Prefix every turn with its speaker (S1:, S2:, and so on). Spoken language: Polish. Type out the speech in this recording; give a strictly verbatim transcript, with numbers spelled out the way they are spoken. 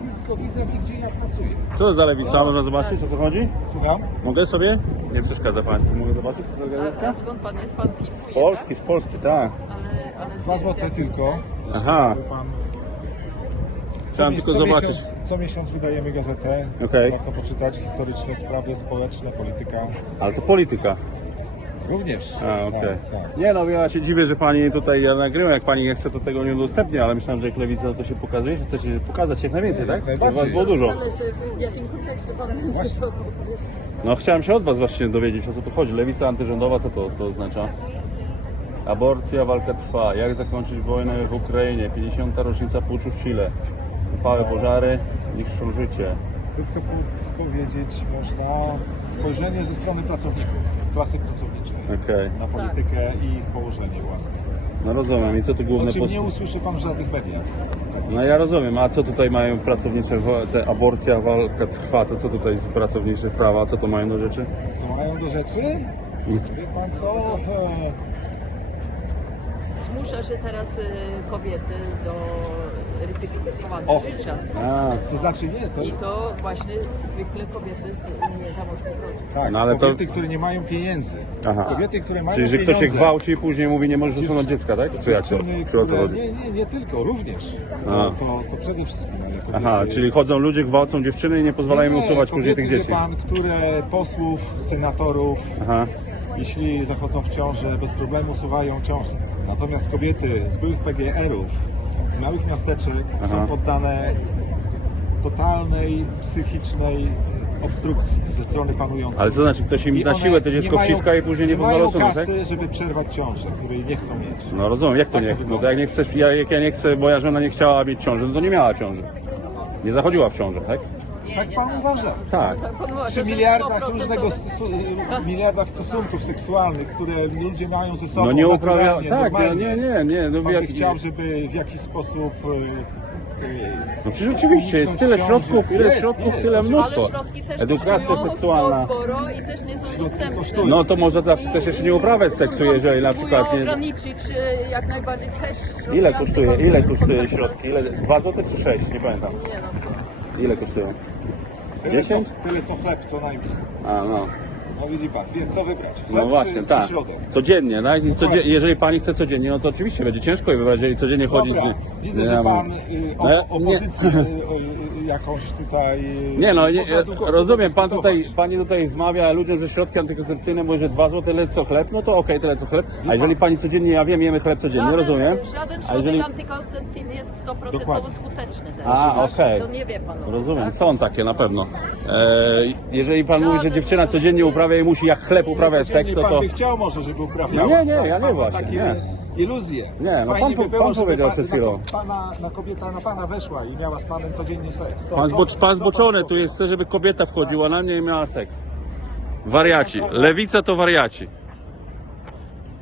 S1: stanowisko vis-a-vis, gdzie ja pracuję.
S2: Co to za lewica? Można zobaczyć, o co chodzi?
S1: Słucham?
S2: Mogę sobie? Nie przeszkadza państwu. Mogę zobaczyć, co za
S3: A,
S2: lewica?
S3: a skąd pan jest? Pan filmuje,
S2: Z Polski, z Polski, tak.
S3: Ale, ale
S1: Dwa złote tylko.
S2: Aha.
S1: Żeby pan...
S2: Chciałem
S1: co,
S2: tylko
S1: co
S2: zobaczyć.
S1: Miesiąc, co miesiąc wydajemy gazetę.
S2: Okej.
S1: Warto poczytać historyczne sprawy społeczne, polityka.
S2: Ale to polityka.
S1: Również.
S2: A, okej.
S1: Tak, tak.
S2: Nie no, ja się dziwię, że pani tutaj ja nagrywam, jak pani nie chce, to tego nie udostępnię, ale myślałem, że jak lewica to się pokazuje, że chcecie pokazać jak najwięcej, tak?
S1: najbardziej.
S2: Was było dużo.
S3: zależy w jakim kontekście pan będzie to opowiedzieć.
S2: No chciałem się od was właśnie dowiedzieć, o co tu chodzi. Lewica antyrządowa, co to, to oznacza? Aborcja, walka trwa. Jak zakończyć wojnę w Ukrainie? pięćdziesiąta rocznica puczu w Chile. Upały, pożary, niszczą życie.
S1: Krótko powiedzieć można spojrzenie ze strony pracowników, klasy pracowniczej
S2: Okej.
S1: na politykę i ich położenie własne.
S2: No rozumiem. I co tu
S1: O
S2: główne
S1: czym
S2: post...
S1: nie usłyszy pan w żadnych mediach.
S2: No ja rozumiem. A co tutaj mają pracownicze, wo- te aborcja, walka trwa, to co tutaj z pracowniczych prawa, co to mają do rzeczy?
S1: Co mają do rzeczy? Wie pan co? E,
S3: Zmusza się teraz y, kobiety do ryzykowania
S1: O.
S3: życia.
S2: A,
S1: To znaczy nie, to...
S3: I to właśnie zwykle kobiety z niezamożnych rodzin.
S1: Tak,
S2: No ale to-
S1: kobiety, które nie mają pieniędzy.
S2: Aha.
S1: Kobiety, które mają
S2: czyli że
S1: pieniądze.
S2: ktoś się gwałci i później mówi, nie możesz usunąć dziecka, tak? Czy jak to?
S1: Dziewczyny,
S2: Czy o co
S1: które,
S2: chodzi?
S1: nie, nie, nie tylko, również.
S2: A.
S1: To, to, to przede wszystkim. Ale kobiety,
S2: Aha, czyli chodzą ludzie, gwałcą dziewczyny i nie pozwalają im
S1: Nie,
S2: usuwać później tych
S1: kobiety,
S2: dzieci.
S1: wie pan, które posłów, senatorów,
S2: Aha.
S1: jeśli zachodzą w ciążę, bez problemu usuwają ciążę. Natomiast kobiety z byłych P G R ów, z małych miasteczek
S2: Aha.
S1: są poddane totalnej psychicznej obstrukcji ze strony panującej.
S2: Ale co znaczy, ktoś im
S1: I
S2: na
S1: one
S2: siłę te
S1: nie
S2: dziecko
S1: mają-
S2: wciska i później nie
S1: nie
S2: pozwala
S1: mają
S2: usunąć, tak?
S1: kasy, żeby przerwać ciążę, której nie chcą mieć.
S2: No rozumiem, jak to
S1: Tak
S2: nie?
S1: to
S2: No to
S1: wygląda.
S2: jak nie chcesz, ja, jak ja nie chcę, moja żona nie chciała mieć ciąży, no to nie miała ciąży. Nie zachodziła w ciążę, tak?
S1: Tak pan uważa?
S2: Tak.
S3: Tak, pan uważa,
S1: Przy
S3: że
S1: miliardach
S3: sto procent
S1: różnego
S3: to-
S1: stosu, miliardach stosunków seksualnych, które ludzie mają ze sobą
S2: No nie uprawia...
S1: naturalnie,
S2: Tak,
S1: normalnie.
S2: nie, nie, nie. No,
S1: Pan
S2: jak...
S1: by chciał, żeby w jakiś sposób... e, e,
S2: no przecież oczywiście, jest tyle
S1: uniknąć
S2: środków,
S1: ciąży.
S2: ile
S1: Jest,
S2: środków,
S1: jest,
S2: tyle
S1: oczywiście.
S2: mnóstwo.
S3: Ale środki też
S2: Edukacja
S3: kosztują
S2: seksualna.
S3: sporo i też nie są dostępne.
S1: kosztują.
S2: No to może też, też jeszcze nie uprawiać seksu, jeżeli na przykład
S3: Próbują
S2: nie...
S3: ograniczyć e, jak najbardziej też środki
S2: Ile kosztuje, ile kosztuje
S3: antykoncepcyjne.
S2: środki? Ile? Dwa złote czy sześć? Nie pamiętam.
S3: Nie no,
S2: Ile kosztują?
S1: Tyle co,
S2: dziesięć?
S1: tyle co chleb, co najmniej.
S2: A no.
S1: No widzi pan, więc co wybrać? Chleb
S2: No właśnie,
S1: czy,
S2: tak.
S1: czy środek?
S2: Codziennie, tak? I codzie... Jeżeli pani chce codziennie, no to oczywiście będzie ciężko jej wybrać, jeżeli codziennie chodzić
S1: Dobra,
S2: z...
S1: widzę,
S2: Nie,
S1: że
S2: no.
S1: pan y, o,
S2: No ja-
S1: opozycję y, y, jakąś tutaj... y,
S2: Nie no, nie,
S1: można długo
S2: rozumiem, pan
S1: dyskutować.
S2: tutaj, pani tutaj wmawia ludziom, że środki antykoncepcyjne mówi, że dwa złote tyle co chleb, no to okej, tyle co chleb. A jeżeli pani codziennie, ja wiem, jemy chleb codziennie,
S3: żaden,
S2: rozumiem.
S3: żaden
S2: A
S3: środek
S2: jeżeli...
S3: antykoncepcyjny jest sto procent
S1: Dokładnie.
S3: skuteczny.
S2: A,
S3: zaraz.
S2: okej.
S3: To nie wie pan. o tym,
S2: Rozumiem,
S3: tak?
S2: są takie na pewno. E, jeżeli pan mówi, że
S3: Żaden
S2: dziewczyna
S3: środek
S2: codziennie
S3: nie-
S2: uprawia i musi jak chleb uprawiać seks,
S1: Codziennie
S2: to
S1: pan
S2: to...
S1: by chciał może, żeby uprawiał.
S2: No nie, nie, ja nie
S1: Pan ma
S2: właśnie,
S1: takie
S2: nie.
S1: iluzje.
S2: Nie, no
S1: Fajnie
S2: pan po-
S1: by było,
S2: pan
S1: żeby
S2: powiedział
S1: pan-
S2: przed chwilą.
S1: Na, pana, na kobieta na pana weszła i miała z panem codziennie seks. To
S2: Pan,
S1: co-
S2: zbocz, pan
S1: co
S2: zboczony,
S1: pan
S2: tu jest, chce, żeby kobieta wchodziła na mnie i miała seks. Wariaci. Lewica to wariaci.